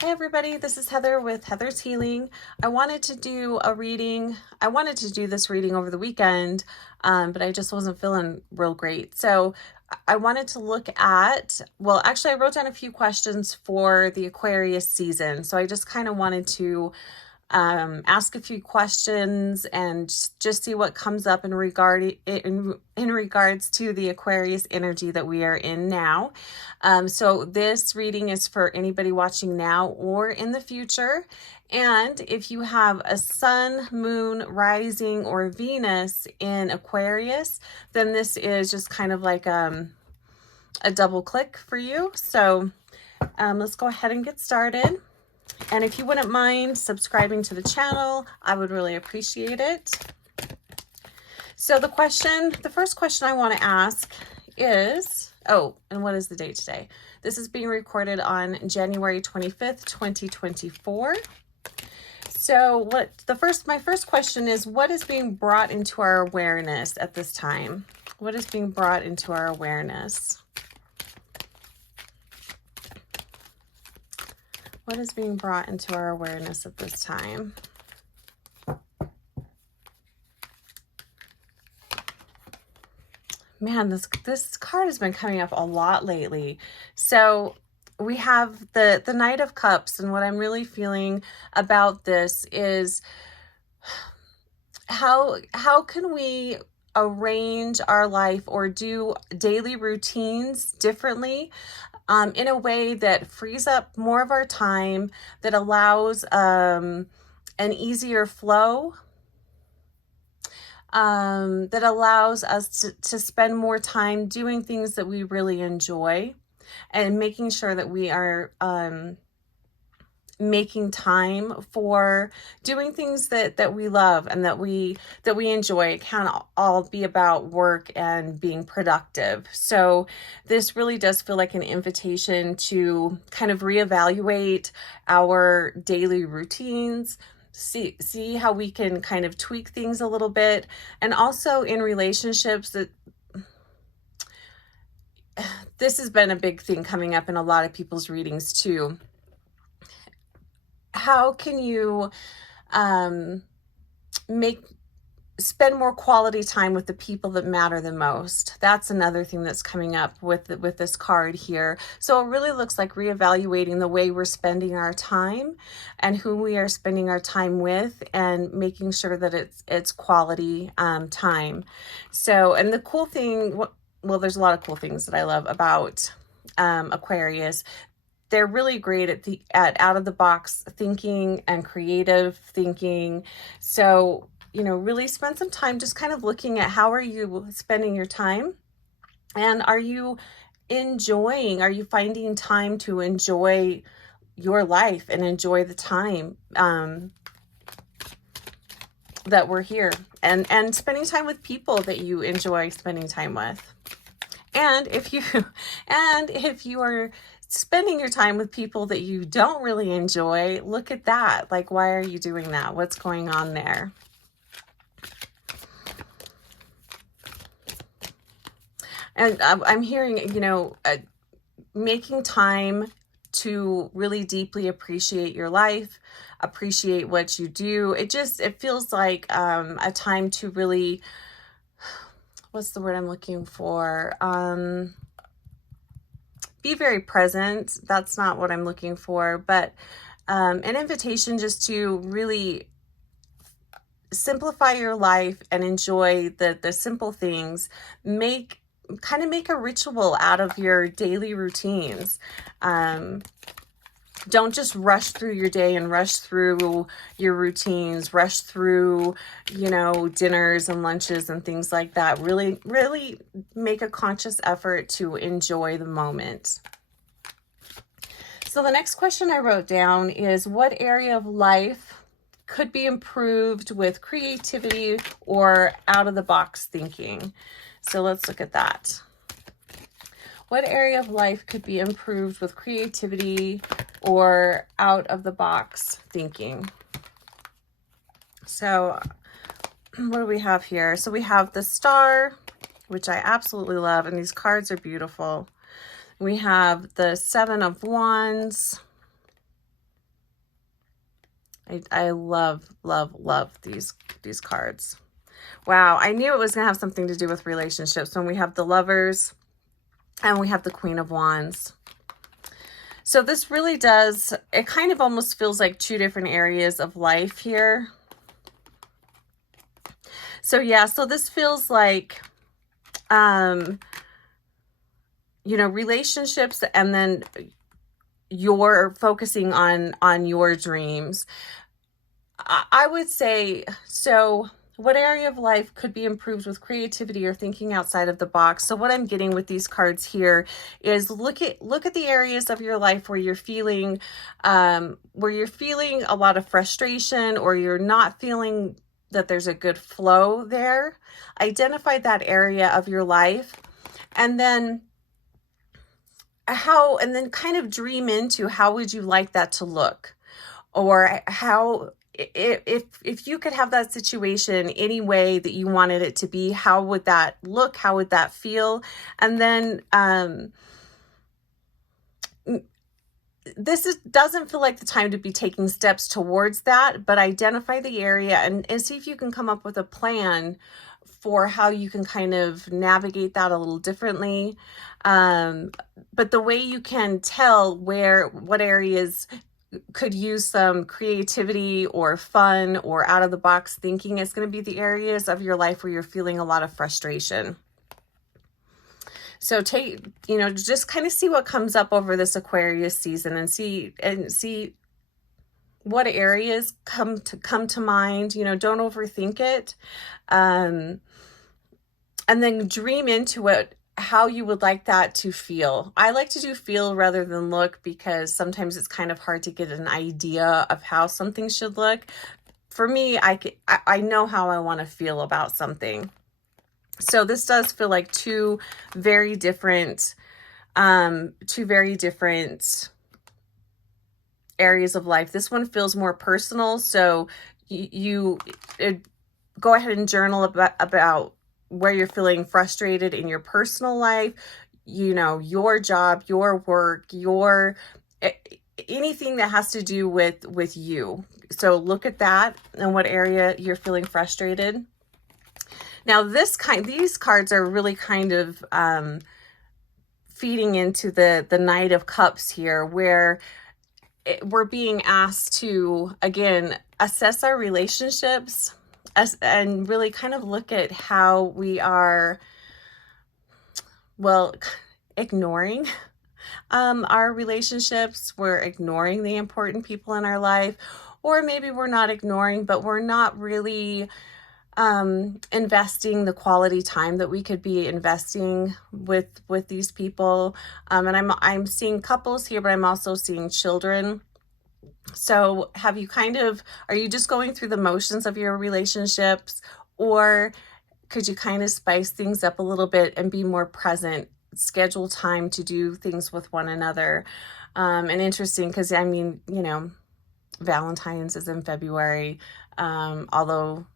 Hey everybody, this is Heather with Heather's Healing. I wanted to do a reading. I wanted to do this reading over the weekend, but I just wasn't feeling real great. So I wanted to look at, well, actually I wrote down a few questions for the Aquarius season. So I just kind of wanted to ask a few questions and just see what comes up in regards to the Aquarius energy that we are in now. So this reading is for anybody watching now or in the future. And if you have a sun, moon, rising, or Venus in Aquarius, then this is just kind of like a double click for you. So let's go ahead and get started. And if you wouldn't mind subscribing to the channel, I would really appreciate it. So the first question I want to ask is, oh, and what is the date today? This is being recorded on January 25th, 2024. So my first question is, what is being brought into our awareness at this time? What is being brought into our awareness? What is being brought into our awareness at this time? Man, this card has been coming up a lot lately. So we have the Knight of Cups, and what I'm really feeling about this is how can we arrange our life or do daily routines differently in a way that frees up more of our time, that allows an easier flow, that allows us to spend more time doing things that we really enjoy, and making sure that we are making time for doing things that we love and that we enjoy. It can't all be about work and being productive. So this really does feel like an invitation to kind of reevaluate our daily routines, see how we can kind of tweak things a little bit. And also in relationships, that this has been a big thing coming up in a lot of people's readings too. How can you spend more quality time with the people that matter the most? That's another thing that's coming up with this card here. So it really looks like reevaluating the way we're spending our time and who we are spending our time with, and making sure that it's quality time. So, and the cool thing, well, there's a lot of cool things that I love about Aquarius. They're really great at out of the box thinking and creative thinking. So, really spend some time just kind of looking at how are you spending your time, and are you finding time to enjoy your life and enjoy the time that we're here, and spending time with people that you enjoy spending time with. And if you are spending your time with people that you don't really enjoy, look at that. Like, why are you doing that? What's going on there? And I'm hearing, making time to really deeply appreciate your life, appreciate what you do. It feels like a time to really, what's the word I'm looking for? Be very present. That's not what I'm looking for, but an invitation just to really simplify your life and enjoy the simple things. Make a ritual out of your daily routines. Don't just rush through your day and rush through your routines, rush through, dinners and lunches and things like that. Really, really make a conscious effort to enjoy the moment. So the next question I wrote down is, what area of life could be improved with creativity or out of the box thinking? So let's look at that. What area of life could be improved with creativity or out of the box thinking? So what do we have here? So we have the Star, which I absolutely love, and these cards are beautiful. We have the Seven of Wands, I love, love, love these cards. Wow, I knew it was going to have something to do with relationships when we have the Lovers and we have the Queen of Wands. So this really does, it kind of almost feels like two different areas of life here. So yeah, so this feels like, relationships, and then you're focusing on your dreams. I would say, so what area of life could be improved with creativity or thinking outside of the box? So what I'm getting with these cards here is look at the areas of your life where you're feeling a lot of frustration, or you're not feeling that there's a good flow there. Identify that area of your life, and then kind of dream into how would you like that to look, or how, if you could have that situation any way that you wanted it to be, how would that look? How would that feel? And then doesn't feel like the time to be taking steps towards that, but identify the area and see if you can come up with a plan for how you can kind of navigate that a little differently. But the way you can tell what areas could use some creativity or fun or out of the box thinking is going to be the areas of your life where you're feeling a lot of frustration. So just kind of see what comes up over this Aquarius season, and see what areas come to mind. Don't overthink it. And then dream into it, how you would like that to feel. I like to do feel rather than look, because sometimes it's kind of hard to get an idea of how something should look. For me, I know how I want to feel about something. So this does feel like two very different areas of life. This one feels more personal. So you go ahead and journal about where you're feeling frustrated in your personal life, your job, your work, anything that has to do with you. So look at that and what area you're feeling frustrated. Now these cards are really kind of feeding into the Knight of Cups here, where we're being asked to, again, assess our relationships and really kind of look at how we are, ignoring our relationships. We're ignoring the important people in our life, or maybe we're not ignoring, but we're not really investing the quality time that we could be investing with these people. And I'm seeing couples here, but I'm also seeing children. So are you just going through the motions of your relationships, or could you kind of spice things up a little bit and be more present, schedule time to do things with one another? And interesting, because Valentine's is in February, although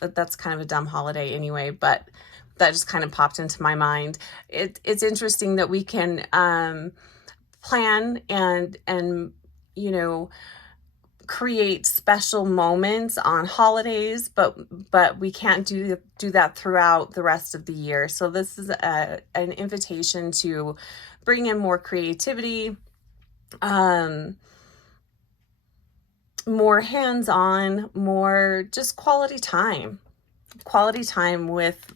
that's kind of a dumb holiday anyway, but that just kind of popped into my mind. It's interesting that we can plan and create special moments on holidays, but we can't do that throughout the rest of the year. So this is an invitation to bring in more creativity, more hands-on, more just quality time with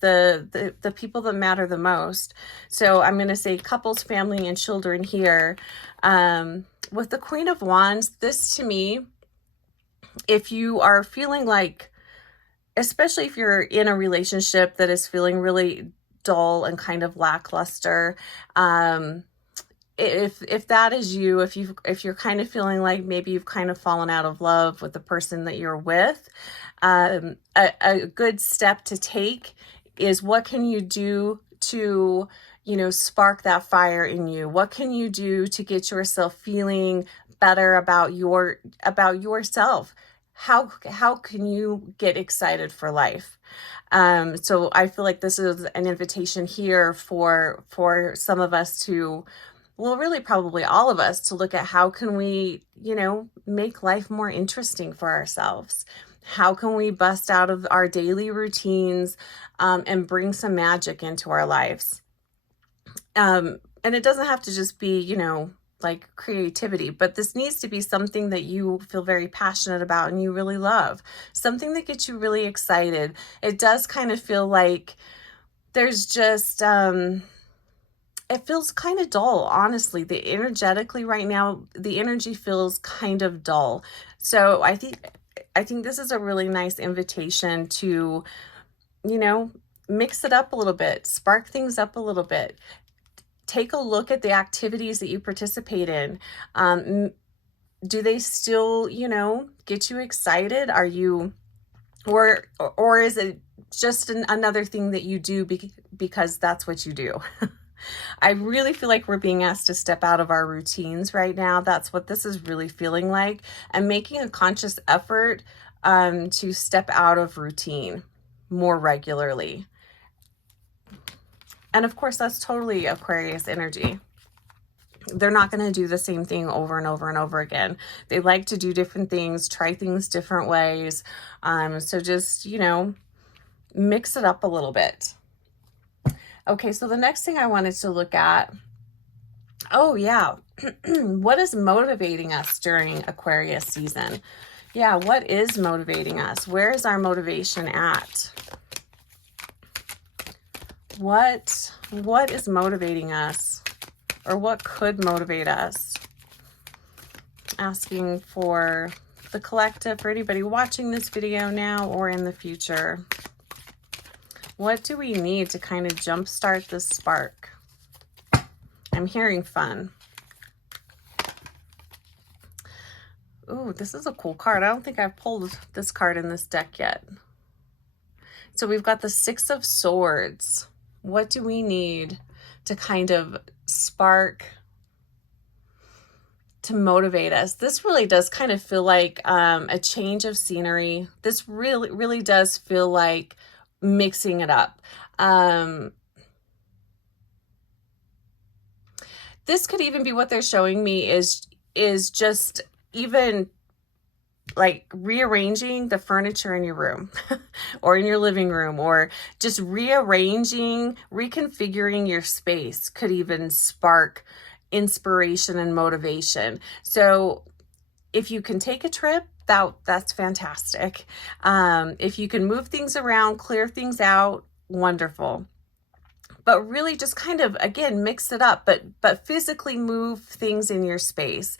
the people that matter the most. So I'm going to say couples, family, and children here. With the Queen of Wands, this to me, if you are feeling like, especially if you're in a relationship that is feeling really dull and kind of lackluster, if that is you, if you're kind of feeling like maybe you've kind of fallen out of love with the person that you're with, a good step to take is, what can you do to spark that fire in you? What can you do to get yourself feeling better about yourself? How can you get excited for life? So I feel like this is an invitation here for some of us to well, really probably all of us, to look at how can we, make life more interesting for ourselves. How can we bust out of our daily routines and bring some magic into our lives? And it doesn't have to just be, like creativity, but this needs to be something that you feel very passionate about and you really love, something that gets you really excited. It does kind of feel like there's just, it feels kind of dull, honestly. The energetically right now, the energy feels kind of dull. So I think this is a really nice invitation to, mix it up a little bit, spark things up a little bit. Take a look at the activities that you participate in. Do they still, get you excited? Are you, or is it just another thing that you do because that's what you do? I really feel like we're being asked to step out of our routines right now. That's what this is really feeling like, and making a conscious effort to step out of routine more regularly. And of course, that's totally Aquarius energy. They're not going to do the same thing over and over and over again. They like to do different things, try things different ways. So just, mix it up a little bit. Okay, so the next thing I wanted to look at, oh yeah, what is motivating us during Aquarius season? Yeah, what is motivating us? Where is our motivation at? What is motivating us, or what could motivate us? Asking for the collective, for anybody watching this video now or in the future. What do we need to kind of jumpstart this spark? I'm hearing fun. Ooh, this is a cool card. I don't think I've pulled this card in this deck yet. So we've got the Six of Swords. What do we need to kind of spark, to motivate us? This really does kind of feel like a change of scenery. This really, really does feel like mixing it up. This could even be what they're showing me is just even like rearranging the furniture in your room or in your living room, or just rearranging, reconfiguring your space could even spark inspiration and motivation. So if you can take a trip, that's fantastic. If you can move things around, clear things out, wonderful. But really just kind of, again, mix it up, but physically move things in your space.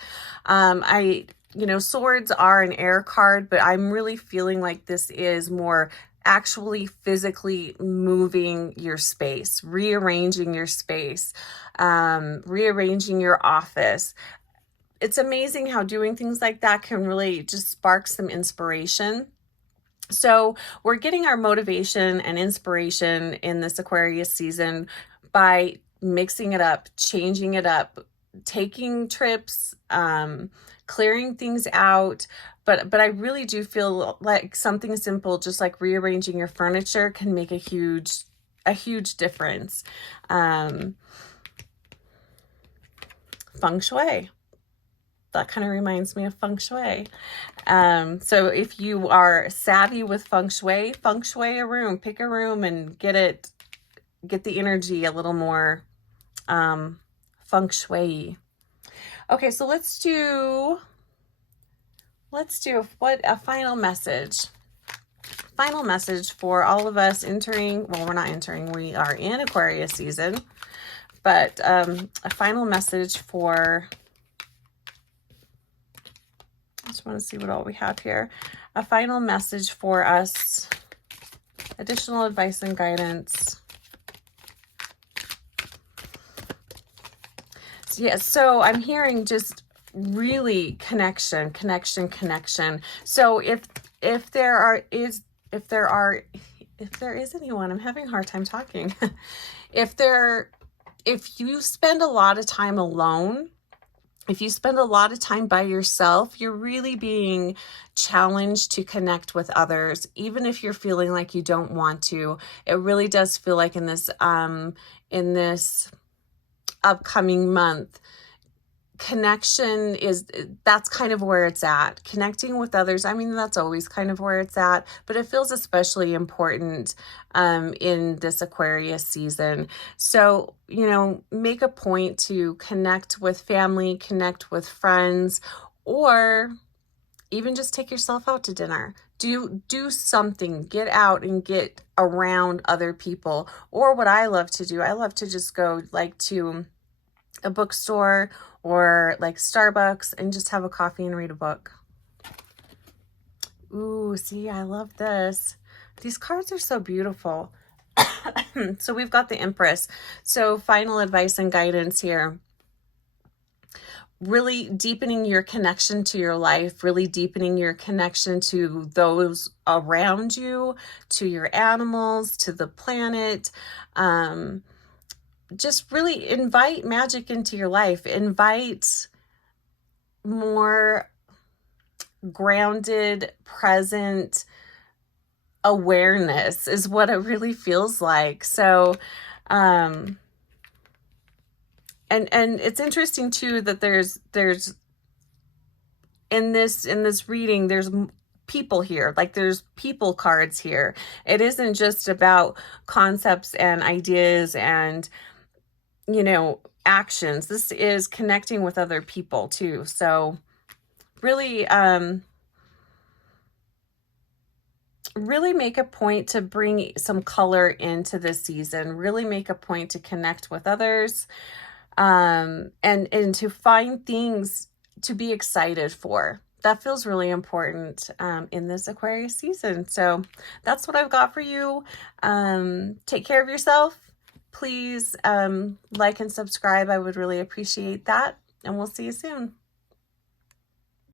Swords are an air card, but I'm really feeling like this is more actually physically moving your space, rearranging your space, rearranging your office. It's amazing how doing things like that can really just spark some inspiration. So we're getting our motivation and inspiration in this Aquarius season by mixing it up, changing it up, taking trips, clearing things out. But I really do feel like something simple, just like rearranging your furniture, can make a huge difference. Feng Shui. That kind of reminds me of Feng Shui. So if you are savvy with Feng Shui a room, pick a room and get the energy a little more Feng Shui. Okay, so let's do a final message. Final message for all of us entering, well, we're not entering, we are in Aquarius season, but a final message for, I just want to see what all we have here. A final message for us, additional advice and guidance. Yeah, so I'm hearing just really connection. So if there is anyone, I'm having a hard time talking. If you spend a lot of time alone, if you spend a lot of time by yourself, you're really being challenged to connect with others, even if you're feeling like you don't want to. It really does feel like in this upcoming month. Connection that's kind of where it's at. Connecting with others, I mean, that's always kind of where it's at, but it feels especially important in this Aquarius season. So, make a point to connect with family, connect with friends, or even just take yourself out to dinner. Do something, get out and get around other people. Or what I love to do, I love to just go like to a bookstore or like Starbucks and just have a coffee and read a book. Ooh, see, I love this. These cards are so beautiful. So we've got the Empress. So final advice and guidance here. Really deepening your connection to your life, really deepening your connection to those around you, to your animals, to the planet. Just really invite magic into your life. Invite more grounded, present awareness is what it really feels like. So, and it's interesting too that there's in this reading, there's people here, like there's people cards here. It isn't just about concepts and ideas and actions. This is connecting with other people too. So really really make a point to bring some color into this season. Really make a point to connect with others, and to find things to be excited for. That feels really important in this Aquarius season. So that's what I've got for you. Take care of yourself. Please like and subscribe. I would really appreciate that. And we'll see you soon.